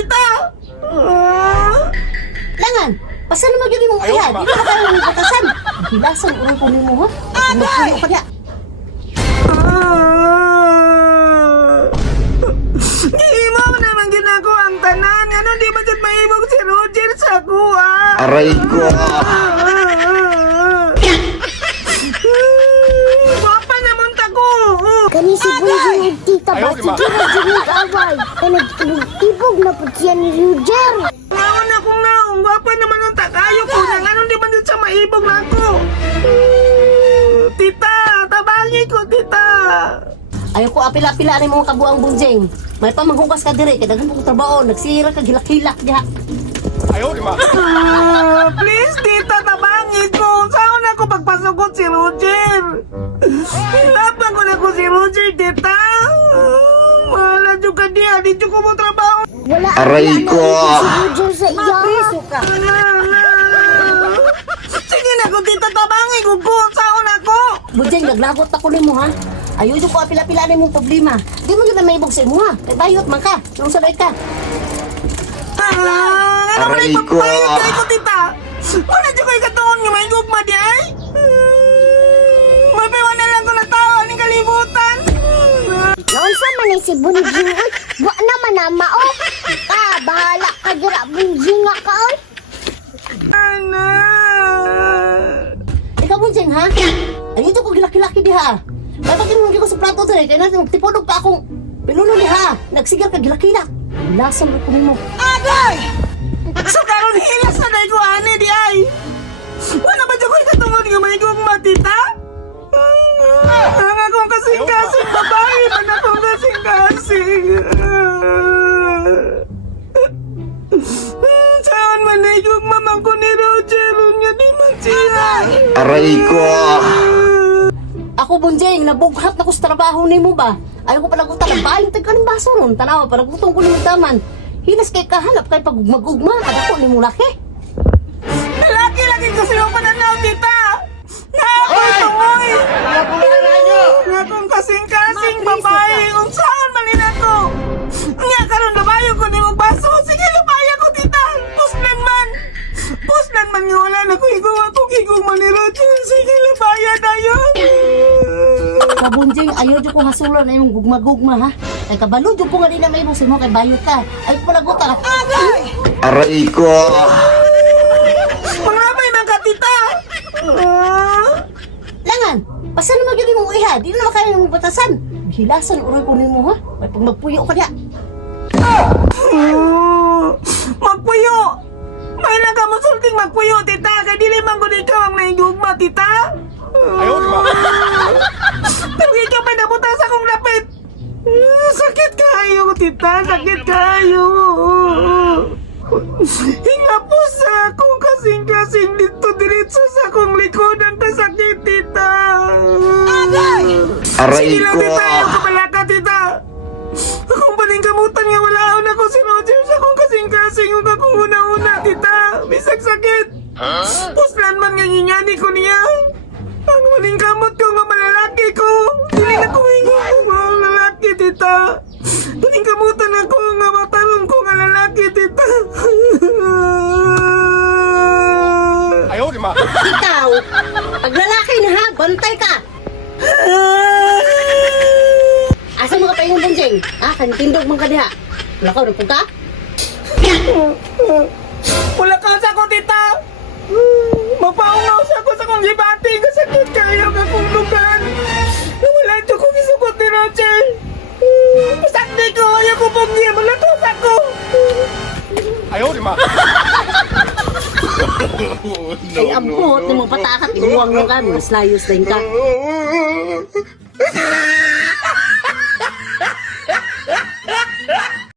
tita! Langan, pasan naman yun mong iya. Di na kayo ng batasan. Hilasan urang ko nimo ha. Magpuyo ka niya. Iimaw naman ginako ang tanan. Ano di ba dyan maibog si Roger sa kuha? Aray ko! Guwapa naman tako! Kani si Bunjing at tita ba? Sige na dyan away. Kaya nagtibog na po siya ni Roger. Ngaon akong naong. Guwapa naman ang takayo ko. Nang ano di ba dyan siya maibog na ako? Tita! Tabangi ko, tita! Ayaw ko apila-apila ni mga kabuang bunjing. May pamanghugas ka dire. Kaya dagan mo kong trabaho. Nagsira ka hilak-hilak diha. Please, tita, tabangi ko. Saan ako pagpasukot si Roger? Hilapan ko na ko si Roger, tita. Wala juga dia. Di ko mo trabaho. Wala Aray ko! si Roger sa iya. Sige na ko, tita, tabangi ko ko. Saan ako? Bunjing, naglagot ako nimo ha. Ayaw ko apila-apila ni mong problema. Di mo yun na maibog sa imo ha. Kaya bayot man ka. Nung sabay ka. Ano ba Aray yung ko! pagpapayot kayo ko, tita? Wala dyan kayo katuon nga may gugma di ay? May piwan na lang ko na tao ni kalibutan. Noon sa man si Bunjing. Wa naman na mao. Bahala ka dira Bunjing nga ka. Ana. Ikaw bunjing ha. Ayaw ko gilaki-laki diha. Bakit mo ko sa plato dire? Kaya na tipodog pa akong pinuno diha. Nagsigar ka gilaki-lak. Lasam ko nimo. Agay! So karon hilas na dahil ko ane di ay. Wala ba dyan kayo katungod nga may gugma, tita? Ang akong kasing-kasing babae. Ang akong kasing-kasing. Saan man ay gugma man ko ni Roger? Nga di man siya. Aray ko! Ako bunjing, nabughat na ko sa trabaho nimo ba? Ayaw ko pala ko talabahin tag kaning baso ron. Tanawa para gutong ko nimo taman. Hinas kay kahanap kay pag magugma kada ko nimo laki. Lalaki lagi kasi yung pananaw, tita. Naakoy tungoy. Nga kong kasing-kasing babae. Kung saan manin ako. Nga karon labayo ko ni mo baso. Sige, labayo ko, tita. Puslan man. Puslan man nga wala na ko higaw ako. Higaw man ni Roger. Sige, labayo na yun. Kabunjing, ayaw jud ko hasulan na yung gugma-gugma ha. Kay kabalo jud ko nga di na may mo kay bayot ka. Ay pala ko ta. Agay! Aray ko! Maramay man ka, tita. Langan, pasan naman yun mong iha. Di na makaya ng batasan. Hilasan urang ko nimo ha. May pag magpuyo ka diha. Magpuyo! May lang ka musulting magpuyo, tita. Kaya dili man ko ikaw ang naigugma, tita. Pero ikaw pa nabutas akong lapit. Sakit kayo, tita. Sakit kayo. Hingapos sa akong kasing-kasing dito diretso sa akong likodan kasakit, tita. Aray Sige lang, ko! tita. Ayaw ka pala ka, tita. Akong paningkamutan nga wala ako si Roger sa akong kasing-kasing ug akong una-una, tita. Bisag sakit. Puslan man nga nginyani ko niya. Ang maningkamot ko nga malalaki ko. Dili na ko hingo ko nga lalaki, tita. Maningkamutan ako nga matarong ko nga lalaki, tita. Ikaw, pag lalaki na ha, bantay ka. Asa mo ka pa yung bunjing? Ah, kanitindog man ka diha. Lakaw na po ka? Wala ka sa ko, tita. Mapaungaw sa ko sa kong libati. Kasakit kayo ka kong lugan. Wala ito kong isukot ni Roger. Sakti ko. Ayaw ko pong niya. Wala ko sa ko. Ay, ambot, ni mo patakat, ibuwang mo ka, mas layos din ka.